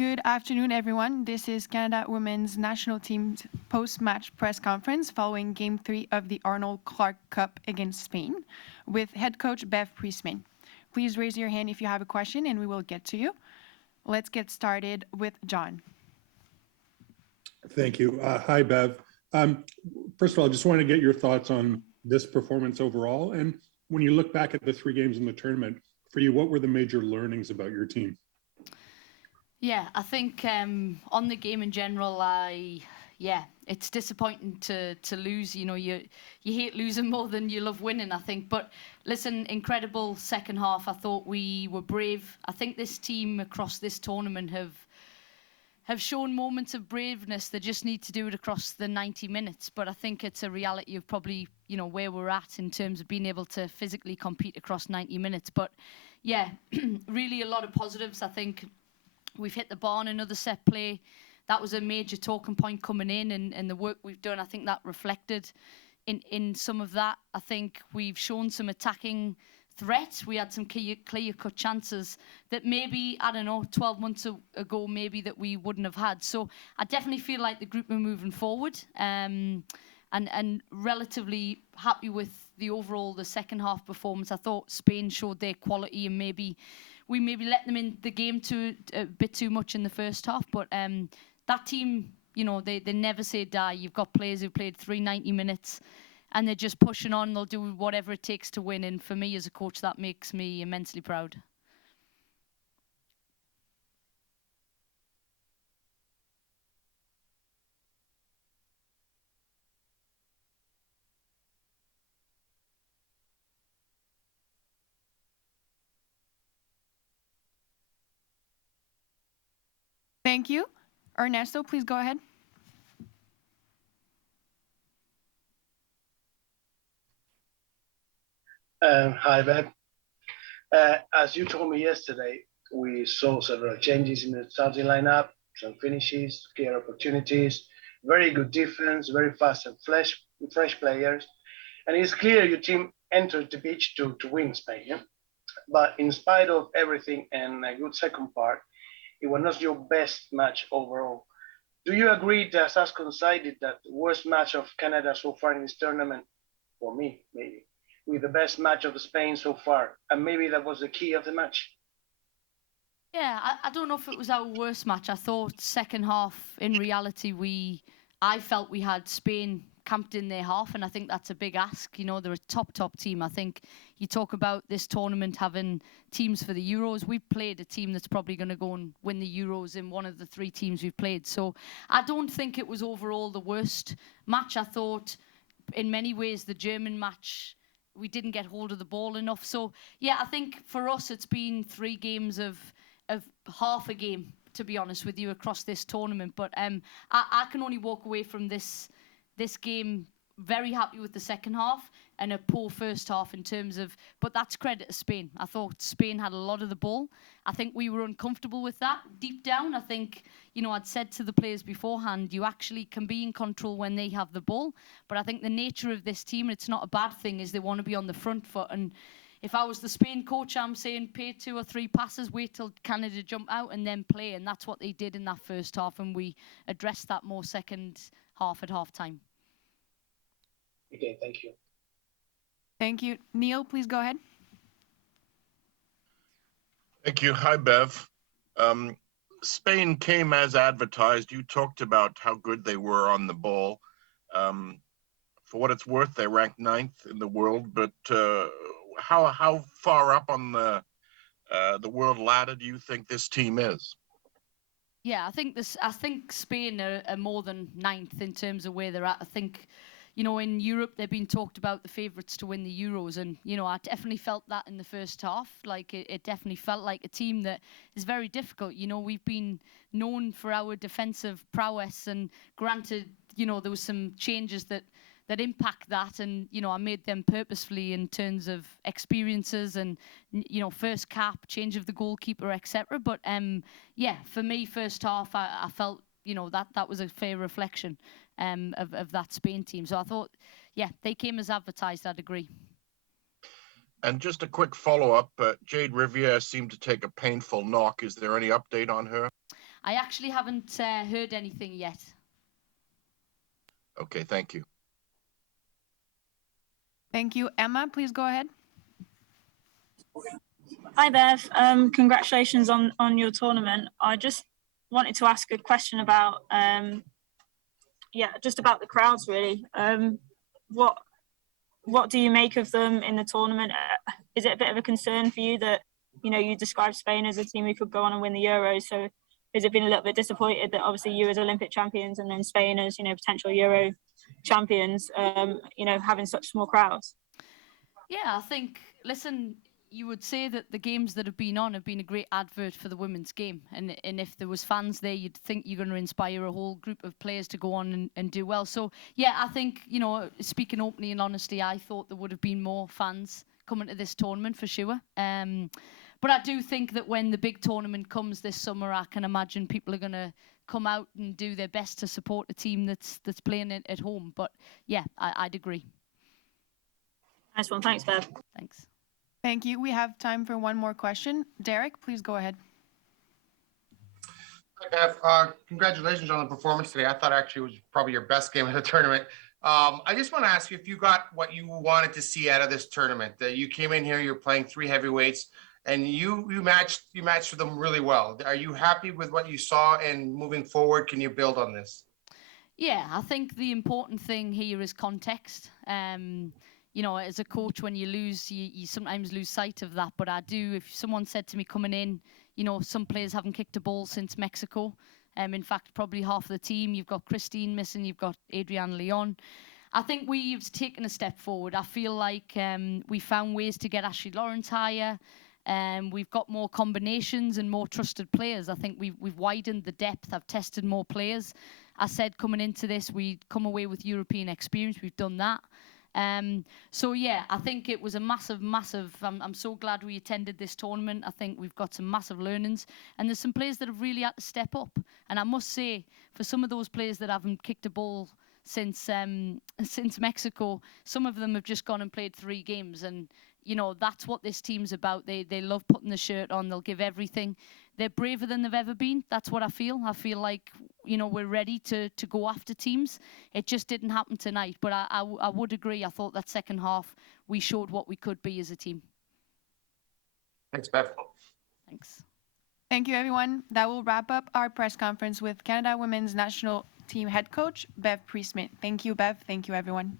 Good afternoon, everyone. This is Canada Women's National Team's post-match press conference following Game 3 of the Arnold Clark Cup against Spain with head coach Bev Priestman. Please raise your hand if you have a question and we will get to you. Let's get started with John. Thank you. Hi, Bev. First of all, I just wanted to get your thoughts on this performance overall. And when you look back at the 3 games in the tournament, for you, what were the major learnings about your team? Yeah, I think on the game in general, it's disappointing to lose. You know, you hate losing more than you love winning, I think. But listen, incredible second half. I thought we were brave. I think this team across this tournament have shown moments of braveness. They just need to do it across the 90 minutes. But I think it's a reality of probably, you know, where we're at in terms of being able to physically compete across 90 minutes. But yeah, really a lot of positives. I think we've hit the bar on another set play. That was a major talking point coming in, and the work we've done, I think that reflected in some of that. I think we've shown some attacking threat. We had some clear-cut chances that maybe, I don't know, 12 months ago, maybe that we wouldn't have had. So I definitely feel like the group are moving forward, and relatively happy with the second half performance. I thought Spain showed their quality, and maybe let them in the game a bit too much in the first half. But that team, you know, they never say die. You've got players who played 390 minutes, and they're just pushing on. They'll do whatever it takes to win. And for me as a coach, that makes me immensely proud. Thank you. Ernesto, please go ahead. Hi, Bev. As you told me yesterday, we saw several changes in the starting lineup, some finishes, clear opportunities, very good defense, very fast and fresh players. And it's clear your team entered the pitch to win Spain. Yeah? But in spite of everything and a good second part, it was not your best match overall. Do you agree that as coincided that the worst match of Canada so far in this tournament, for me, maybe, with the best match of Spain so far, and maybe that was the key of the match? Yeah, I don't know if it was our worst match. I thought second half, in reality, I felt we had Spain camped in their half, and I think that's a big ask. You know, they're a top team. I think you talk about this tournament having teams for the Euros. We've played a team that's probably going to go and win the Euros in one of the 3 teams we've played. So I don't think it was overall the worst match. I thought in many ways the German match, we didn't get hold of the ball enough. So yeah, I think for us it's been 3 games of half a game, to be honest with you, across this tournament. But I can only walk away from this game very happy with the second half and a poor first half in terms of, but that's credit to Spain. I thought Spain had a lot of the ball. I think we were uncomfortable with that deep down. I think, you know, I'd said to the players beforehand, you actually can be in control when they have the ball. But I think the nature of this team, and it's not a bad thing, is they want to be on the front foot. And if I was the Spain coach, I'm saying pay 2 or 3 passes, wait till Canada jump out and then play. And that's what they did in that first half. And we addressed that more second half at half time. Okay, thank you. Thank you. Neil, please go ahead. Thank you. Hi, Bev. Spain came as advertised. You talked about how good they were on the ball. For what it's worth, they ranked 9th in the world. But how far up on the world ladder do you think this team is? Yeah, I think Spain are more than 9th in terms of where they're at. I think, you know, in Europe, they've been talked about the favourites to win the Euros. And, you know, I definitely felt that in the first half. Like, it definitely felt like a team that is very difficult. You know, we've been known for our defensive prowess. And granted, you know, there was some changes that impact that. And, you know, I made them purposefully in terms of experiences and, you know, first cap, change of the goalkeeper, etc. But, yeah, for me, first half, I felt, you know, that was a fair reflection of that Spain team. So I thought, yeah, they came as advertised, I'd agree. And just a quick follow-up, Jade Riviere seemed to take a painful knock. Is there any update on her? I actually haven't heard anything yet. Okay, thank you. Thank you. Emma, please go ahead. Hi, Bev. Congratulations on your tournament. I just wanted to ask a question about, just about the crowds, really. What do you make of them in the tournament? Is it a bit of a concern for you that, you described Spain as a team who could go on and win the Euros? So has it been a little bit disappointed that obviously you as Olympic champions and then Spain as, potential Euro champions, having such small crowds? Yeah, I think, listen, you would say that the games that have been on have been a great advert for the women's game. And if there was fans there, you'd think you're going to inspire a whole group of players to go on and do well. So, yeah, I think, speaking openly and honestly, I thought there would have been more fans coming to this tournament for sure. But I do think that when the big tournament comes this summer, I can imagine people are going to come out and do their best to support a team that's playing it at home. But, yeah, I'd agree. Nice one. Thanks, Bev. Thanks. Thank you. We have time for one more question. Derek, please go ahead. Hi, Bev. Congratulations on the performance today. I thought actually it was probably your best game of the tournament. I just want to ask you if you got what you wanted to see out of this tournament. You came in here, you're playing 3 heavyweights, and you matched with them really well. Are you happy with what you saw? And moving forward, can you build on this? Yeah, I think the important thing here is context. As a coach, when you lose, you sometimes lose sight of that. But I do, if someone said to me coming in, some players haven't kicked a ball since Mexico. In fact, probably half of the team. You've got Christine missing, you've got Adrienne Leon. I think we've taken a step forward. I feel like we found ways to get Ashley Lawrence higher. We've got more combinations and more trusted players. I think we've widened the depth. I've tested more players. I said coming into this, we'd come away with European experience. We've done that. So yeah, I think it was a massive, I'm so glad we attended this tournament. I think we've got some massive learnings, and there's some players that have really had to step up. And I must say, for some of those players that haven't kicked a ball since Mexico, some of them have just gone and played 3 games, and that's what this team's about. They love putting the shirt on. They'll give everything. They're braver than they've ever been. That's what I feel. I feel like, we're ready to go after teams. It just didn't happen tonight. But I would agree. I thought that second half, we showed what we could be as a team. Thanks, Bev. Thanks. Thank you, everyone. That will wrap up our press conference with Canada Women's National Team Head Coach, Bev Priestman. Thank you, Bev. Thank you, everyone.